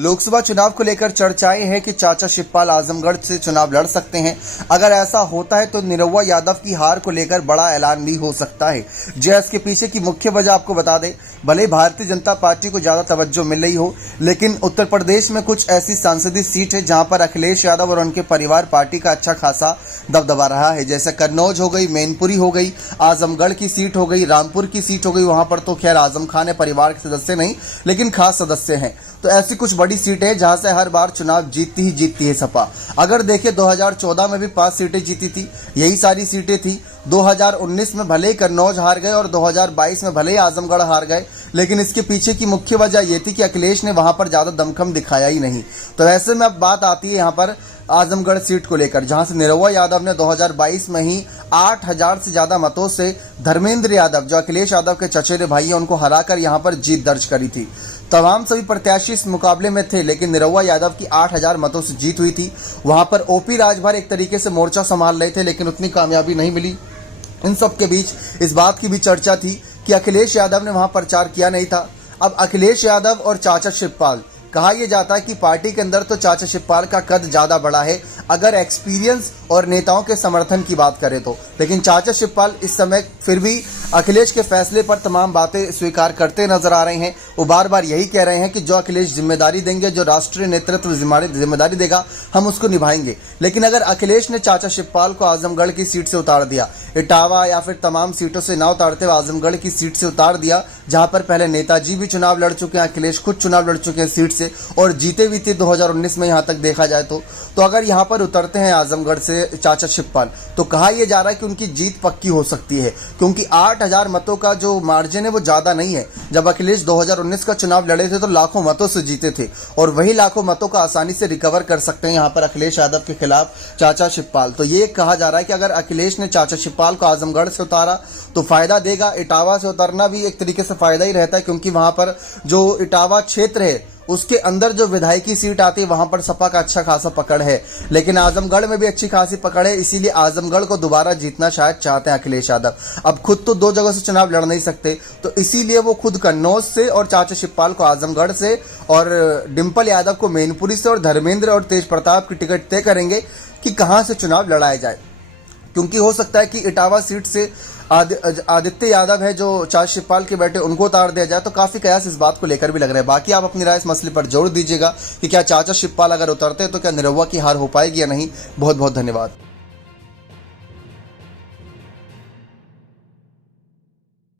लोकसभा चुनाव को लेकर चर्चाएं हैं कि चाचा शिवपाल आजमगढ़ से चुनाव लड़ सकते हैं। अगर ऐसा होता है तो निरहुआ यादव की हार को लेकर बड़ा ऐलान भी हो सकता है। जी, इसके पीछे की मुख्य वजह आपको बता दें, भले भारतीय जनता पार्टी को ज्यादा तवज्जो मिल रही हो, लेकिन उत्तर प्रदेश में कुछ ऐसी सांसदीय सीट है जहां पर अखिलेश यादव और उनके परिवार पार्टी का अच्छा खासा दबदबा रहा है। जैसे कन्नौज हो गई, मैनपुरी हो गई, आजमगढ़ की सीट हो गई, रामपुर की सीट हो गई। वहां पर तो खैर आजम खान है, परिवार के सदस्य नहीं लेकिन खास सदस्य हैं। तो ऐसी कुछ बड़ी सीटें हैं जहां से हर बार चुनाव जीतती ही जीतती है सपा। अगर देखें 2014 में भी 5 सीटें जीती थी, यही सारी सीटें थी। 2019 में भले ही कन्नौज हार गए और 2022 में भले ही आजमगढ़ हार गए, लेकिन इसके पीछे की मुख्य वजह यह थी कि अखिलेश ने वहां पर ज्यादा दमखम दिखाया ही नहीं। तो ऐसे में अब बात आती है यहां पर आजमगढ़ सीट को लेकर, जहां से निरहुआ यादव ने 2022 में ही 8000 से ज्यादा मतों से धर्मेंद्र यादव, जो अखिलेश यादव के चचेरे भाई हैं, उनको हराकर यहां पर जीत दर्ज करी थी। तमाम सभी प्रत्याशी इस मुकाबले में थे, लेकिन निरहुआ यादव की 8000 मतों से जीत हुई थी। वहां पर ओपी राजभर एक तरीके से मोर्चा संभाल रहे थे, लेकिन उतनी कामयाबी नहीं मिली। इन सब के बीच इस बात की भी चर्चा थी कि अखिलेश यादव ने वहां प्रचार किया नहीं था। अब अखिलेश यादव और चाचा शिवपाल, कहा यह जाता है कि पार्टी के अंदर तो चाचा शिवपाल का कद ज्यादा बड़ा है अगर एक्सपीरियंस और नेताओं के समर्थन की बात करें तो, लेकिन चाचा शिवपाल इस समय फिर भी अखिलेश के फैसले पर तमाम बातें स्वीकार करते नजर आ रहे हैं। वो बार बार यही कह रहे हैं कि जो अखिलेश जिम्मेदारी देंगे, जो राष्ट्रीय नेतृत्व जिम्मेदारी देगा, हम उसको निभाएंगे। लेकिन अगर अखिलेश ने चाचा शिवपाल को आजमगढ़ की सीट से उतार दिया, इटावा या फिर तमाम सीटों से ना उतारते हुए आजमगढ़ की सीट से उतार दिया, जहां पर पहले नेताजी भी चुनाव लड़ चुके हैं, अखिलेश खुद चुनाव लड़ चुके हैं सीट से और जीते भी थे 2019 में, यहां तक देखा जाए तो अगर यहां पर उतरते हैं आजमगढ़ से चाचा शिवपाल, तो कहा यह जा रहा है कि उनकी जीत पक्की हो सकती है, क्योंकि 8000 मतों का जो मार्जिन है वो ज्यादा नहीं है। जब अखिलेश 2019 का चुनाव लड़े थे तो लाखों मतों से जीते थे, और वही लाखों मतों का आसानी से रिकवर कर सकते हैं यहां पर अखिलेश यादव के खिलाफ चाचा शिवपाल। तो ये कहा जा रहा है कि अगर अखिलेश ने चाचा शिवपाल को आजमगढ़ से उतारा तो फायदा देगा। इटावा से उतरना भी एक तरीके से फायदा ही रहता है, क्योंकि वहां पर जो इटावा क्षेत्र है उसके अंदर जो विधायकी सीट आती है वहां पर सपा का अच्छा खासा पकड़ है, लेकिन आजमगढ़ में भी अच्छी खासी पकड़ है। इसीलिए आजमगढ़ को दोबारा जीतना शायद चाहते हैं अखिलेश यादव। अब खुद तो 2 जगह से चुनाव लड़ नहीं सकते, तो इसीलिए वो खुद कन्नौज से और चाचा शिवपाल को आजमगढ़ से और डिंपल यादव को मैनपुरी से और धर्मेंद्र और तेज प्रताप की टिकट तय करेंगे कि कहां से चुनाव लड़ाया जाए। क्योंकि हो सकता है कि इटावा सीट से आदित्य यादव है जो चाचा शिवपाल के बेटे, उनको उतार दिया जाए। तो काफी कयास इस बात को लेकर भी लग रहा है। बाकी आप अपनी राय इस मसले पर जोड़ दीजिएगा कि क्या चाचा शिवपाल अगर उतरते हैं तो क्या निरहुआ की हार हो पाएगी या नहीं। बहुत बहुत धन्यवाद।